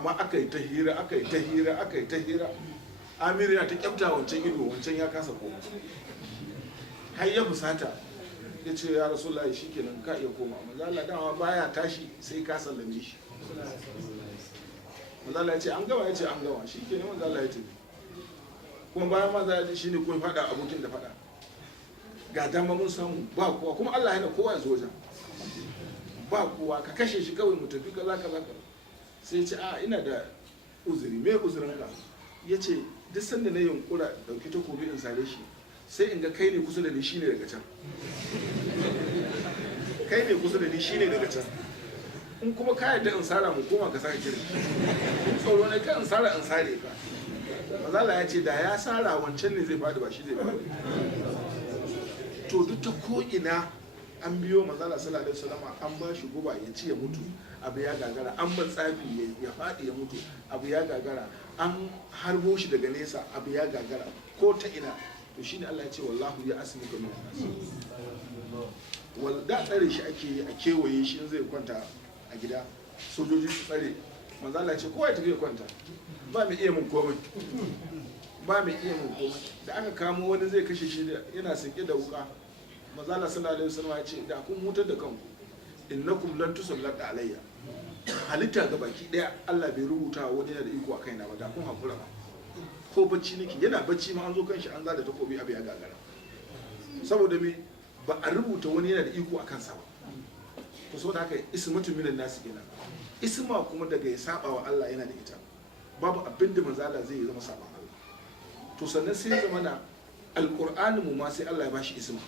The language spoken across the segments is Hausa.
amma aka yi ta hira Amiru yana ta kyafta wancan ido, wancan ya kasa koma. Har ya fusata ya ce ya Rasulullahi shikenan ka iya koma. Manzo Allah dama baya tashi sai ka sallame shi. Manzo Allah ya ce an gama, ya ce an gama, shikenan manzo Allah ya tafi. Kuma bayan manzo Allah shi ne kuma fada abokin da fada. Ga dama mun samu ba kowa, kuma Allah yana kowa ya zo wajen. Ba kowa, ka kashe shi kawai mu tafi kaza. Sai ya ce a ina da uzuri, me uzurin ka? Ya ce duk sanda na yunkura dauki takobi in sare shi sai in ga kai ne kusa da ni shine daga can. Kai ne kusa da ni shine daga can. In kuma ka yarda in sara mu koma ka saka kiri. In tsoro ne ka in sare ka. Mazala ya ce da ya sara wancan ne zai fadi ba shi zai fadi. To duk ta ko ina an biyo Mazala sallallahu alaihi wasallam an ba shi guba ya ci ya mutu abu ya gagara, an matsafi ya faɗi ya mutu abu ya gagara, an harbo shi daga nesa abu ya gagara ko ta ina. To shine Allah ya ce wallahu ya asmi ka min nas. Da tsare shi ake yi a kewaye shi in zai kwanta a gida, sojoji su tsare. Manzo Allah ya ce kowa ya tafi ya kwanta, ba mai iya mun komai, da aka kamo wani zai kashe shi yana sake da wuka. Manzo Allah sallallahu alaihi wasallam ya ce da kun mutar da kanku, innakum lan tusallata alayya. Halitta ga baki daya Allah bai rubuta wani yana da iko a kaina ba, da kun hakura ba. Ko bacci nake, yana bacci ma an zo kanshi an zada takobi abu ya gagara. Saboda me ba a rubuta wani yana da iko a kansa ba. To saboda haka ismatu minan nas kenan. Isma kuma daga ya saba wa Allah yana da ita. Babu abin da manzo Allah zai yi zama saban Allah. To sannan sai ya zama na alqur'ani mu ma sai Allah ya bashi isma.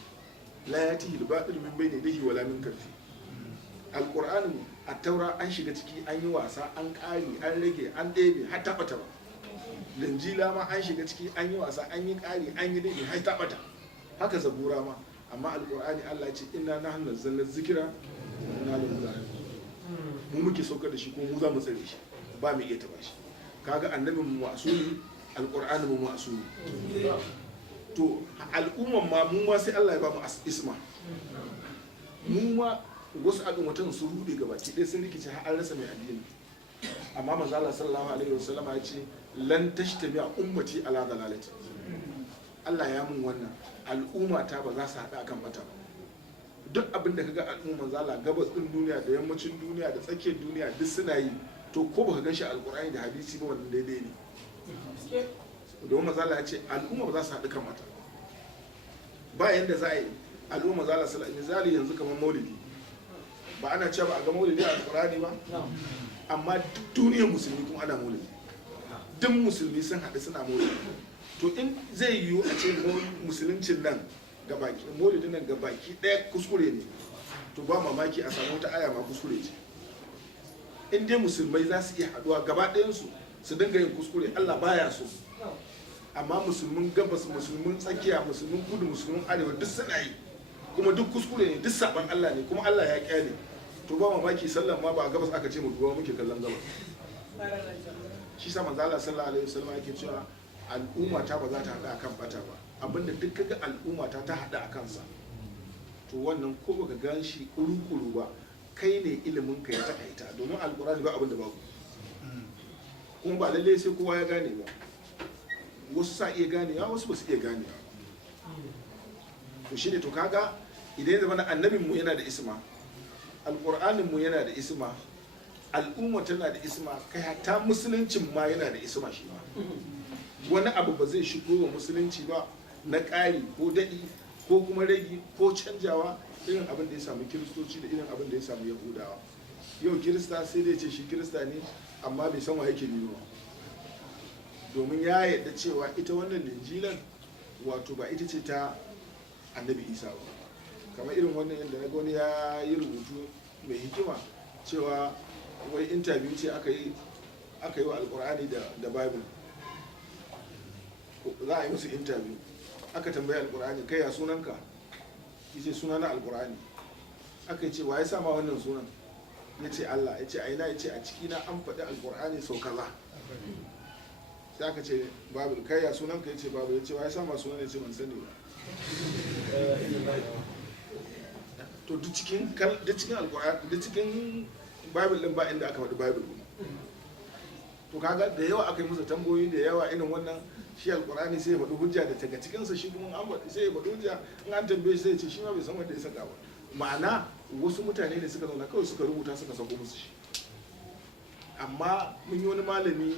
La yatihi al-batil min bayni yadihi wala min khalfi. Alqur'ani at-taura an shiga ciki, an yi wasa, an kari, an rage, an ɗebe har ta bata ba. Linjila ma an shiga ciki, an yi wasa, an yi kari, an yi ɗebe har ta bata. Haka zabura ma, amma alqur'ani Allah ya ce inna nahnu nazzalna dhikra wa inna lahu lahafizun. Mu muke saukar da shi ko mu za mu tsare shi, ba mu iya taba shi. Kaga annabin mu ma'sumi, alqur'ani mu ma'sumi. To al'umman ma mu ma sai Allah ya ba mu isma. Mu ma wasu al'ummatan su rude gabaki ɗaya sun rikice har an rasa mai addini. Amma manzo Allah sallallahu alaihi wasallam ya ce lan tashtami ummati ala dalalati. Allah ya mun wannan, al'umma ta ba za su haɗa akan bata ba. Duk abin da kaga al'umma manzo Allah gabas din duniya da yammacin duniya da tsakiyar duniya duk suna yi, to ko baka gan shi alqur'ani da hadisi ba wannan daidai ne. Domin manzo Allah ya ce al'umma ba za su haɗu kan mata. Ba yanda za a yi al'umma manzo Allah sallallahu alaihi wasallam yanzu kamar maulidi. Ba ana cewa ba a ga maulidi a alqur'ani ba? Amma duk duniyar musulmi kuma ana maulidi. Duk musulmi sun haɗu suna maulidi. To in zai yiwu a ce musuluncin nan gabaki maulidin nan gabaki ɗaya kuskure ne, to ba mamaki a samu wata aya ma kuskure ce. In dai musulmai za su iya haɗuwa gaba ɗayansu su dinga yin kuskure, Allah baya so. Amma musulmin gabas, musulmin tsakiya, musulmin kudu, musulmin arewa duk suna yi, kuma duk kuskure ne, duk saban Allah ne, kuma Allah ya kyale. To ba mamaki sallan ma ba a gabas aka ce mu duba muke kallon gabas. Shi sa manzo Allah sallallahu alaihi wasallam yake cewa al'umma ta ba za ta hada akan bata ba. Abinda duk kaga al'umma ta hada akan sa, to wannan ko baka gan shi kuru-kuru ba, kai ne ilimin ka ya takaita, domin alqur'ani ba abinda babu. Kuma ba lalle sai kowa ya gane ba. Wasu sa iya ganewa, wasu ba su iya ganewa. To shine to kaga idan zama na annabin mu yana da isma, alqur'anin mu yana da isma, al'umma tana da isma, kai hatta musuluncin ma yana da isma shi ma. Wani abu ba zai shigo wa musulunci ba na ƙari ko daɗi ko kuma ragi ko canjawa irin abin da ya samu kiristoci da irin abin da ya samu yahudawa. Yau kirista sai dai ce shi kirista ne amma bai san wa yake nuna, domin ya yarda cewa ita wannan linjilan wato ba ita ce ta annabi isa ba. Kamar irin wannan yadda na wani ya yi rubutu mai hikima cewa wai interview ce aka yi wa alkur'ani da bible. Za a yi musu interview, aka tambayi alkur'ani kai ya sunanka, yace suna na alkur'ani. Aka ce wa ya sama wannan sunan, ya ce Allah. Ya ce aina, ya ce a ciki na an faɗi alkur'ani sau kaza. Sai aka ce babu, kai ya sunanka, ya ce babu. Ya ce wa ya sama sunan, ya ce ban sani ba. To duk cikin alkur'ani, duk cikin bible din ba inda aka faɗi bible. to kaga da yawa aka yi musu tambayoyi da yawa irin wannan, shi alkur'ani sai ya faɗi hujja da daga cikinsa, shi kuma an faɗi sai ya faɗi hujja, in an tambaye sai ya ce shi ma bai san wanda ya saka ba. Ma'ana wasu mutane ne suka zauna kawai suka rubuta suka sako musu shi. Amma mun yi wani malami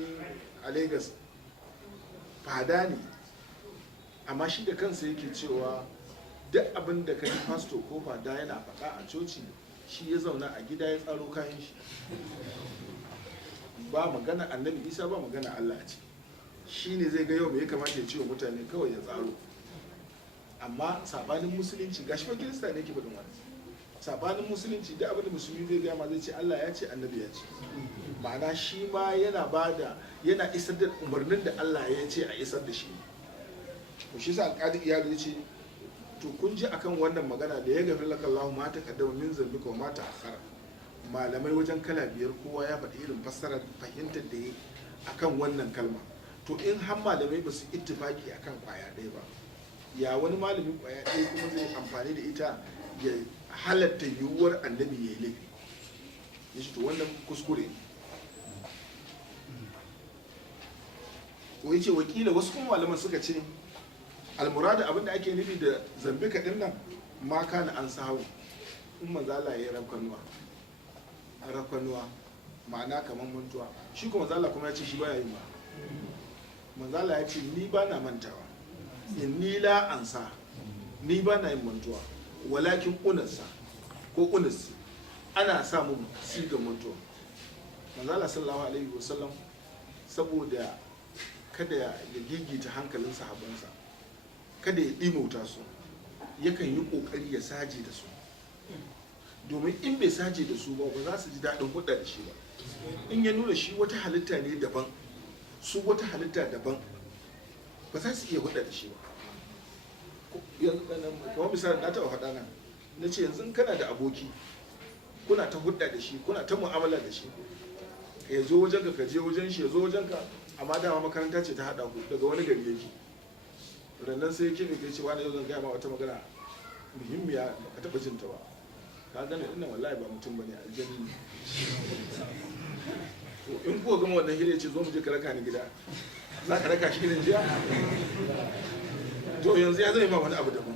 a Lagos, fada ne, amma shi da kansa yake cewa duk abin da ka ji pastor ko fada yana faɗa a coci, shi ya zauna a gida ya tsaro kayan shi, ba magana annabi Isa, ba magana Allah ce, shi ne zai ga yau me ya kamata ya ce wa mutane kawai ya tsaro. Amma sabanin musulunci, gashi ba kirista ne ke faɗin wani, sabanin musulunci da abin da musulmi zai gaya ma zai ce Allah ya ce annabi ya ce, ma'ana shi ma yana isar da umarnin da Allah ya ce a isar da shi. To shi sa alƙadi iyali ya ce to kun ji akan wannan magana da ya gafi laka Allah ma ta kaddama min zambika wa ma ta akhara. Malamai wajen kala biyar kowa ya faɗi irin fassarar fahimtar da ya akan wannan kalma. To in har malamai ba su ittifaki akan kwaya ɗaya ba, ya wani malami kwaya ɗaya kuma zai amfani da ita ya halatta yiwuwar annabi ya yi laifi? Ya ce to wannan kuskure. Ko ya ce wakila wasu kuma malaman suka ce almurada abinda ake nufi da zambika din nan ma kana an sahu, in manzala ya yi rafkanuwa ma'ana kamar mantuwa, shi kuma manzala kuma ya ce shi baya yi ba. Manzala ya ce ni ba na mantawa, inni la ansa, ni ba na yin mantuwa, walakin unansa ko unas ana sa mun sigar mantuwa. Manzala sallallahu alaihi wasallam saboda kada ya gigita hankalin sahabbansa, kada ya ɗimauta su, yakan yi ƙoƙari ya saje da su, domin in bai saje da su ba za su ji daɗin hudda da shi ba. In ya nuna shi wata halitta ne daban, su wata halitta daban, ba za su iya hudda da shi ba. Kamar misali na taɓa faɗa nan, na ce yanzu kana da aboki, kuna ta hudda da shi, kuna ta mu'amala da shi, ya zo wajenka ka je wajen shi, ya zo wajenka, amma dama makaranta ce ta haɗa ku daga wani gari yake. Rannan sai yake mai kai cewa na yau zan gaya ma wata magana muhimmiya ka taɓa jin ta ba, ka gane ina wallahi ba mutum bane, aljani. To in kuwa gama wannan hira ce zo mu je ka raka ni gida, za ka raka shi gidan jiya? To yanzu ya zai ma wani abu daban,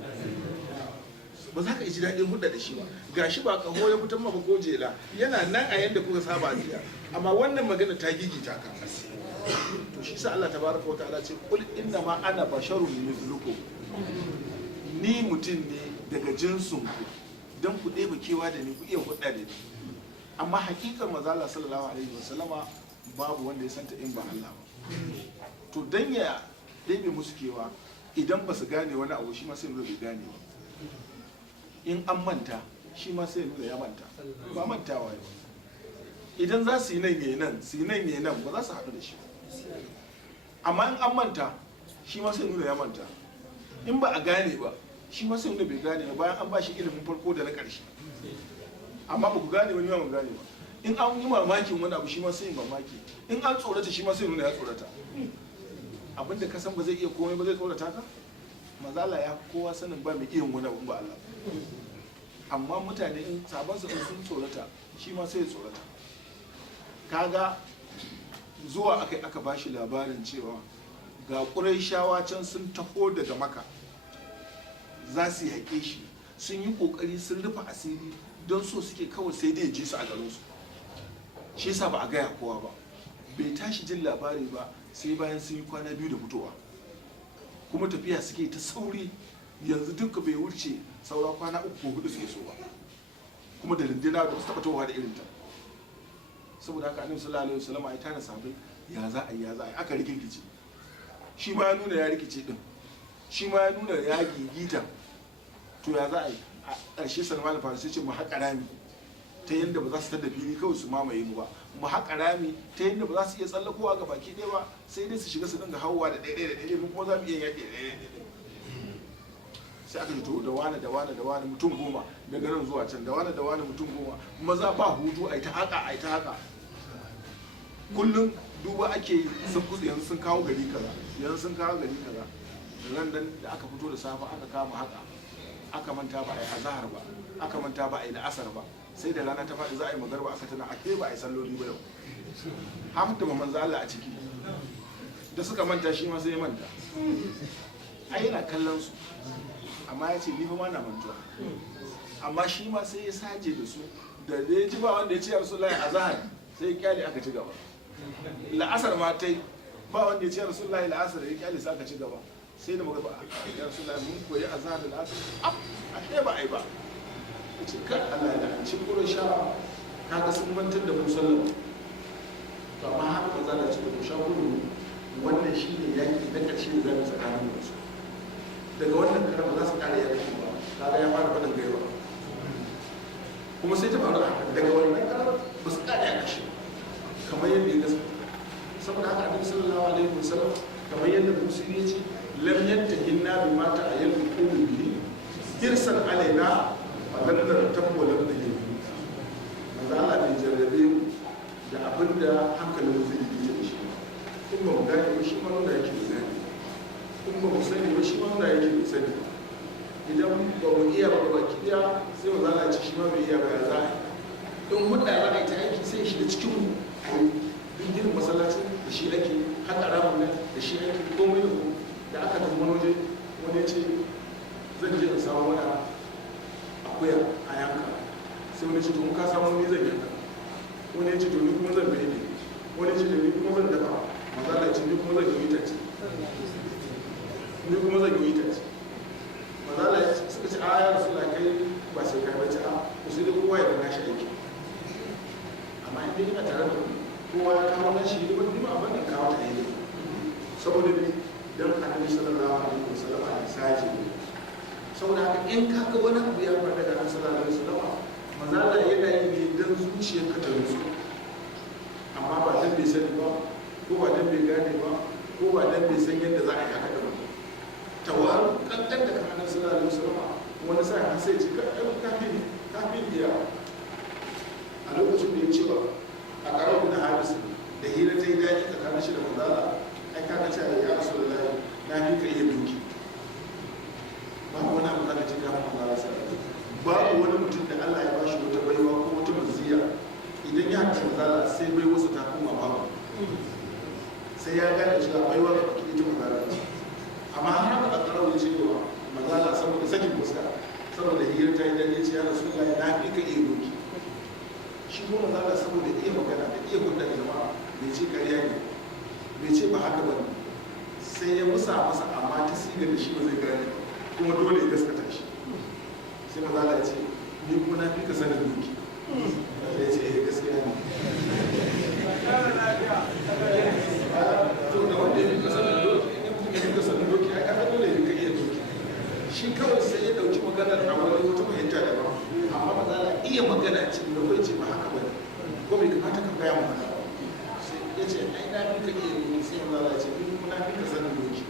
ba za ka ji daɗin hudda da shi ba. Gashi ba kaho ya fitan ma ba ko jela, yana nan a yanda kuka saba jiya, amma wannan magana ta gigita ka. To shi sa Allah tabaraka wa ta'ala ce kul inna ma ana basharun mithlukum, ni mutum ne daga jinsin ku, dan ku ɗeba kewa da ni, ku iya hudda da ni. Amma hakikar manzo Allah sallallahu alaihi wasallama babu wanda ya santa in ba Allah ba. To dan ya ɗebe musu kewa, idan ba su gane wani abu shi ma sai nuna bai gane ba. In an manta shi ma sai nuna ya manta, ba mantawa ba. Idan za su yi nan ne nan, su yi nan ne nan, ba za su haɗu da shi. Amma in an manta shi ma sai nuna ya manta. In ba a gane ba shi ma sai nuna bai gane ba, bayan an ba shi ilimin farko da na ƙarshe. Amma ba ku gane wani ma ba gane ba. In an yi mamakin wani abu shi ma sai yi mamaki. In an tsorata shi ma sai nuna ya tsorata. Abinda ka san ba zai iya komai ba zai tsorata ka? Mazala ya kowa sanin ba mai iya wani abu ba Allah. Amma mutane in sabansa sun tsorata shi ma sai ya tsorata. Kaga zuwa aka ba shi labarin cewa ga Qurayshawa can sun taho daga Makka za su yaƙe shi, sun yi ƙoƙari sun rufe asiri don so suke kawai sai dai ji su a garinsu. Shi yasa ba a gaya kowa ba, bai tashi jin labari ba sai bayan sun yi kwana biyu da fitowa, kuma tafiya suke ta sauri, yanzu duka bai wuce saura kwana 3 ko 4 suke so ba, kuma da rindina da su taɓa towa da irinta. Saboda haka annabi sallallahu alaihi wasallam ya tana sahabbai, ya za a yi aka rikice. Shi ma ya nuna ya rikice din, shi ma ya nuna ya gigita. To ya za a yi? A ƙarshe Salman al-Farisi ce mu haƙa rami ta yadda ba za su tada fili kawai su mamaye mu ba, mu haƙa rami ta yadda ba za su iya tsallakowa ga baki ɗaya ba, sai dai su shiga su dinga hawa da ɗaya mu kuma za mu iya yaƙi ɗaya. Sai aka fito da wani mutum 10 daga nan zuwa can, da wani mutum 10, maza ba hutu a yi ta haka. Kullum duba ake sun kusa, yanzu sun kawo gari kaza, nan da aka fito da safe aka kama haka, aka manta ba a yi azahar ba, aka manta ba a yi la'asar ba, sai da rana ta faɗi za a yi magarba aka tana ake ba a yi salloli ba yau. har da manzo Allah a ciki da suka manta shi ma sai ya manta ai yana kallon su amma ya ce ni fa ma na mantuwa amma shi ma sai ya saje da su da ya ji ba wanda ya ce ya Rasulullahi azhar sai ya kyale aka ci gaba la'asar ma tai ba wanda ya ce ya Rasulullahi la'asar ya kyale sai aka ci gaba sai da muka ba ya Rasulullahi mun koyi azhar da la'asar a ɗaya ba ai ba ya ce kan Allah ya da cin gurin sha kaga sun mantar da musallama to amma haka ba za da ci da ku sha gurin wannan shi ne yaƙi na ƙarshe da zai tsakanin da su daga wannan karar ba za su ƙara yaƙi ba kaga ya fara faɗin gaiwa kuma sai ta faru daga wannan karar ba su ƙara yaƙi shi kamar yadda ya gaskata saboda haka annabi sallallahu alaihi wasallam kamar yadda musulmi ya ce lam yantahinna bi mata ayyul qulu bihi irsan alaina wa lam nartabu wa lam najid manzo Allah bai jarrabe da abinda hankalin musulmi ke shi in ba mu gane ba shi ma nuna yake da gane in ba mu sani ba shi ma nuna yake da sani idan ba mu iya ba baki daya sai mu zana ci shi ma bai iya ba ya za a yi in hudda za a yi ta aiki sai shi da cikin mu a yi duk girin masallacin da shi ake haka ramin nan da shi ake komai da aka tafi wani waje wani ce zan je in samu wani akuya a yanka sai wani ce to in ka samu ni zan yanka wani ce to ni kuma zan bai wani ce to ni kuma zan dafa mazala ce ni kuma zan yi itace ni kuma zan yi itace mazala suka ce a ya rasu kai ba sai kai bace a ku sai da kowa ya gana shi aiki amma inda ina tare da kowa ya kawo na shi ba ni ma abin da kawo ta yi saboda ni dan annabi sallallahu alaihi wasallam ya saje saboda haka in ka ga wani abu ya faru daga annabi sallallahu alaihi wasallam mazala yana yi ne dan zuciyarka ta nutsu amma ba dan bai sani ba ko ba dan bai gane ba ko ba dan bai san yadda za a yi haka da ba tawaru kankan da kan sallallahu alaihi wasallam wani sai har sai ji kafin iya a lokacin da ya ce ba a karo da hadisi da hira ta yi daɗi tsakanin shi da manzala ai kaga cewa ya rasulullahi na fi ka iya doki babu wani abu zaka ji kafin manzala sallallahu babu wani mutum da Allah ya bashi wata baiwa ko wata maziya idan ya haɗa manzala sai bai wasu ta koma babu sai ya gane cewa baiwa ga baki ita magana amma har da karau ya ce wa magana saboda sakin fuska saboda hiyar ta yi dare ya ce ya rasu Allah na fi ka iya doki shi ko magana saboda iya magana da iya gudda da jama'a bai ce ƙarya ne bai ce ba haka ba ne sai ya musa masa amma ta siga da shi ba zai gane kuma dole ya gaskata shi sai magana ya ce ni kuma na fi ka sanin doki sai ya ce eh gaskiya ne to da wanda ya fi kasar da doki in mutum ya fi kasar da doki ya kafa dole ya iya doki shi kawai sai ya dauki maganar a wani wata fahimta da ba amma ba za a iya magana ce da kai ce ba haka ba ne ko bai kamata ka gaya mana sai ya ce ai na fi ka iya doki sai maza la ce ni kuma na fi kasar da doki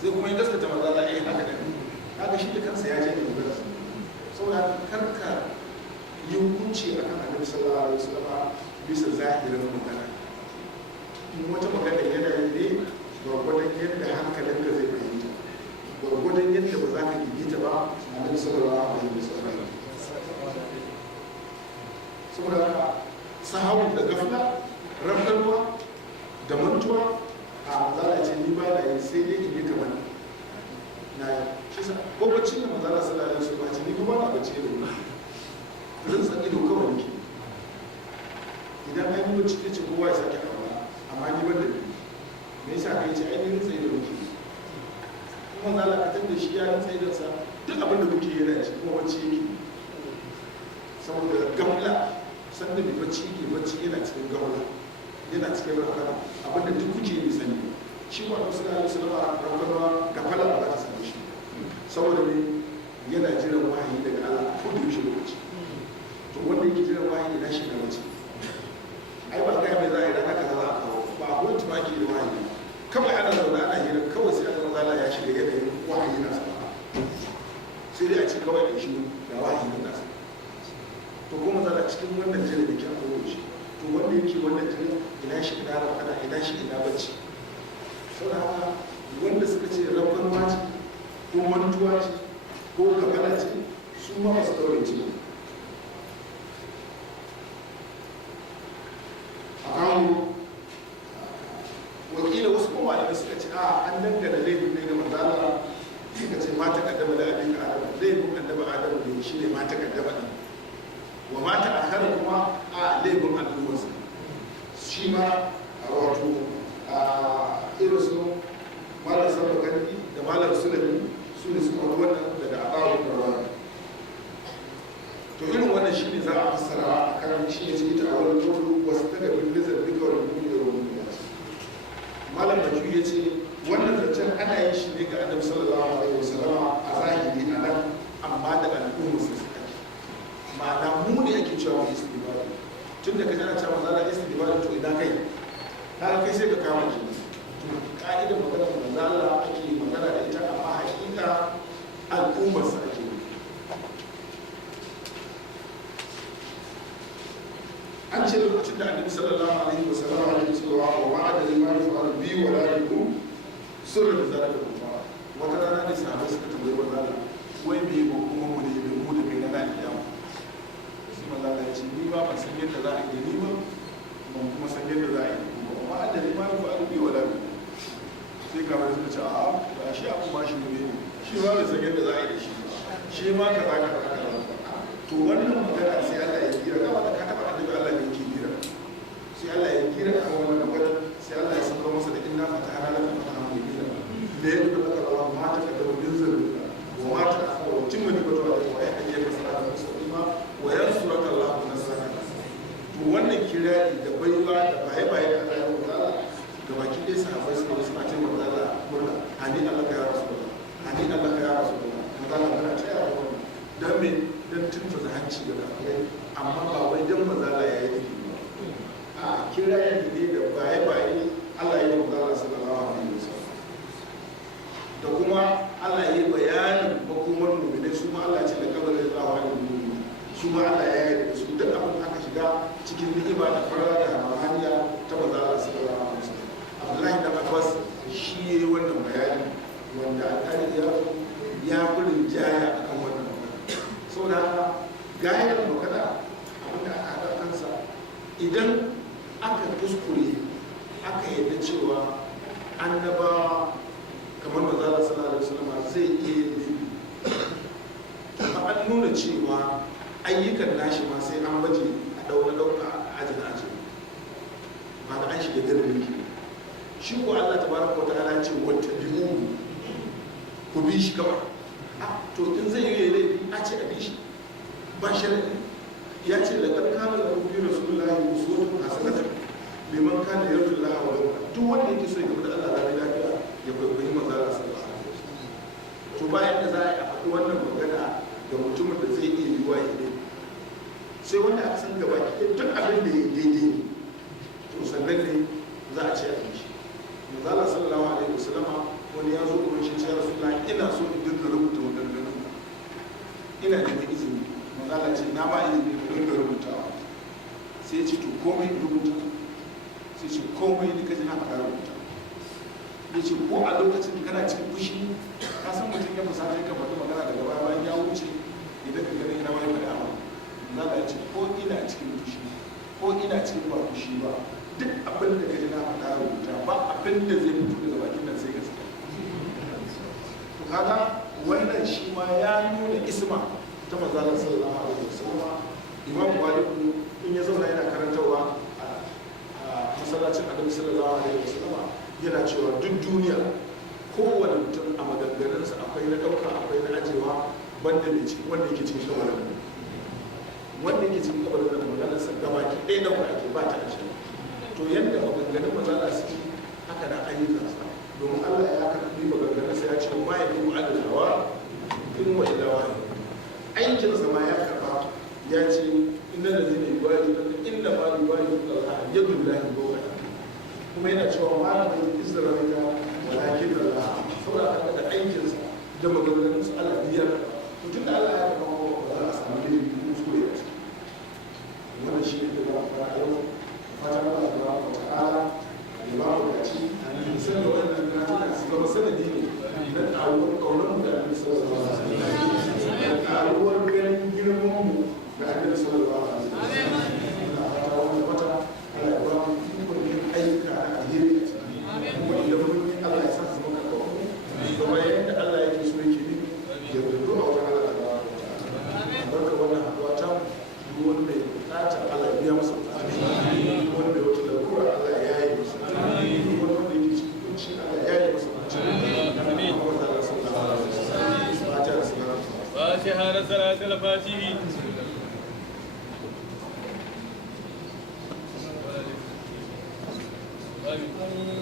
sai kuma ya gaskata maza la haka da haka shi da kansa ya je da magana saboda karka yi hukunci akan annabi sallallahu alaihi wasallam bisa zahirin magana in wata magana yana yi ne gwargwadon yadda hankalinka zai fahimta gwargwadon yadda ba za ka gigita ba a nan sallallahu alaihi wasallam saboda haka sahawun da gafla rafkarwa da mantuwa a mazala ce ni ba na yi sai dai in yi kamar na yi shi sa ko bacci da mazala sallallahu alaihi wasallam ce ni ba na bacci da wuri zan san ido kawai nake idan an yi bacci ta ce kowa ya sake amma ni ban da ni me yasa kai ce ai ni tsaye da muke kuma za ka da shi ya tsaye da sa duk abin da muke yana ci kuma bacci yake saboda gamla san da mai bacci yake bacci yana cikin gamla yana cikin rakana abin da duk kuke yi sani shi ba da suna yi sallama rakana gafala ba za ta sani shi saboda ne yana jiran wahayi daga Allah ko da yaushe lokaci to wanda yake jiran wahayi na shi da mace ai ba ga mai za a yi rana kaza za a kawo ba a kuma tumaki da wahayi kawai ana zaune ana hira kawai sai aka zala ya shiga yanayin wahayi na sama sai dai a ce kawai da shi da wahayi na sama to kuma zala cikin wannan jira da kyan kowa shi to wanda yake wannan jira ina shi ina rafana ina shi ina bacci sau da haka wanda suka ce rafkanwa ce ko mantuwa ce ko kafala ce su ma masu ɗaure ce a kawo kuma malamai suka ce a an dangana laifin ne ga manzala suka ce ma ta kaddama da abin ka adam laifin annabi adam ne shi ne ma ta kaddama din wa ma ta akhara kuma a laifin al'ummarsa shi ma wato irin su malar sarfa gani da malar sulami su ne suka wannan daga abawun rawa to irin wannan shi ne za a fassara a kan shi ne cikin ta'awar kodu wasu daga bilizar duka wani gudu da wani gudu malam baju ya ce wannan zancen ana yin shi ne ga annabi sallallahu alaihi wasallam a zahiri a nan amma da al'umma su suka ji ma'ana mu ne ake cewa mu istibari tun da ka jana cewa za a istibari to idan kai har kai sai ka kama jini to ka'idar magana manzala ake magana da ita amma hakika al'ummar sa ake an ce lokacin da annabi sallallahu alaihi wasallam ya ce wa wa'ada liman fa'al bi wa la yakum sirra da zalika kuma wata rana ne sahabbai suka tambaye manzala wai me ko kuma mu ne da mu da kai na kiyama sai manzala ya ce ni ba ban san yadda za a yi ni ba ban kuma san yadda za a yi ba wa'ada liman fa'al bi wa la yakum sai ka wani suka ce a ba shi abu ba shi ne shi ba bai san yadda za a yi da shi shi ma kaza to wannan magana sai Allah ya kira ga wanda ka taba annabi Allah ne yake kira sai Allah ya kira a wannan magana sai Allah ya saka masa da inna fatahana laka fatahan mubina da ya duka laka Allah ma ta kada min zalika wa ma ta akhara wa timma ni batu wa ya hadiya ka salatu muslima wa yansuraka Allah nasran to wannan kirari da baiwa da baye da Allah ya mutala da baki dai sahabbai suka suna ce manzo Allah murna ani Allah ka ya rasulullah ani Allah ka ya rasulullah manzo Allah kana ce ya wannan dan me don tuntuza hanci da kafirai amma ba wai don mazala ya yi tafi ba a kira ya ne da baye Allah ya yi mazala sallallahu alaihi wasallam da kuma Allah ya yi bayanin makomar mu'minai su ma Allah ce da kabarin Allah wa mu'minin su ma Allah ya yi da su duk abin aka shiga cikin ni'ima da farala da hamaniya ta mazala sallallahu alaihi wasallam Abdullahi da Abbas shi yayi wannan bayani wanda alƙali ya kullun jaya akan wannan saboda haka gayar magana abinda aka haɗa kansa idan aka kuskure aka yadda cewa annabawa kamar manzala sallallahu alaihi wasallam zai iya yin amma an nuna cewa ayyukan nashi ma sai an baje a ɗauka a ajin ba da an shiga garin ki shi ko Allah tabaraka wa ta'ala ce wata bi'u ku bi shi kawai to in zai yi laifi a ce a bi shi ba shari'a ya ce da ƙarƙa da rufi rasulullahi uswatun hasanatan liman kana yarju Allah wa yawma duk wanda yake so ya gaba da Allah da lafiya ya kwaikwayi manzo Allah sallallahu alaihi wasallam to bayan da za a faɗi wannan magana ga mutumin da zai iya yiwa ya ne sai wanda aka san gaba ki duk abin da ya daidai ne to sannan ne za a ce a bi shi manzo Allah sallallahu alaihi wasallam wani ya zo gurin shi ya rasulullahi ina so in dinga rubuta maganganun ina da izini manzala ce na ba izini ku dinga rubutawa sai ce to komai rubuta sai ce komai da kaji na faɗa rubuta ya ce ko a lokacin kana cikin fushi ka san mutum ya fusata ya faɗi magana daga baya bayan ya wuce idan ka gani ina wani faɗi abu manzala ya ce ko ina cikin fushi ko ina cikin ba fushi ba duk abin da kaji na faɗa rubuta ba abin da zai fito daga bakin nan sai gaskiya to kaga wannan shi ma ya nuna isma ta manzalar sallallahu alaihi wasallam imam malik in ya zauna yana karantarwa a masallacin annabi sallallahu alaihi wasallam yana cewa duk duniya kowane mutum a maganganunsa akwai na ɗauka akwai na ajewa banda mai cikin wanda yake cikin kabarin nan wanda yake cikin kabarin nan maganarsa gabaki ɗaya ɗauka ake ba ta ashe to yadda maganganun manzala suke haka na ayyukansa domin Allah ya karɓi maganganunsa ya ce ma ya kuma adalawa in wa ilawa aikinsa ma ya karɓa ya ce inda da zai yi bari inda ma yi bari ya dula yi boka kuma yana cewa ma da mai isra'ila walakin da Allah saboda haka da aikinsa da maganganunsa Allah ya karɓa mutum da Allah ya karɓa ba za a samu ilimi kuskure a ciki wannan shi ne da ba a yau fatan Allah ta ba ta ala ya ba mu dace sai da wannan na su zama sanadi ne na ƙaruwar ƙaunar mu da Annabi sallallahu alaihi wasallam da ƙaruwar ganin girman mu da Annabi sallallahu alaihi wasallam Allah ta wannan wata Allah ya ba mu ikon yin ayyuka na alheri kuma idan فاتحة صلاة الفاتحة. آمين.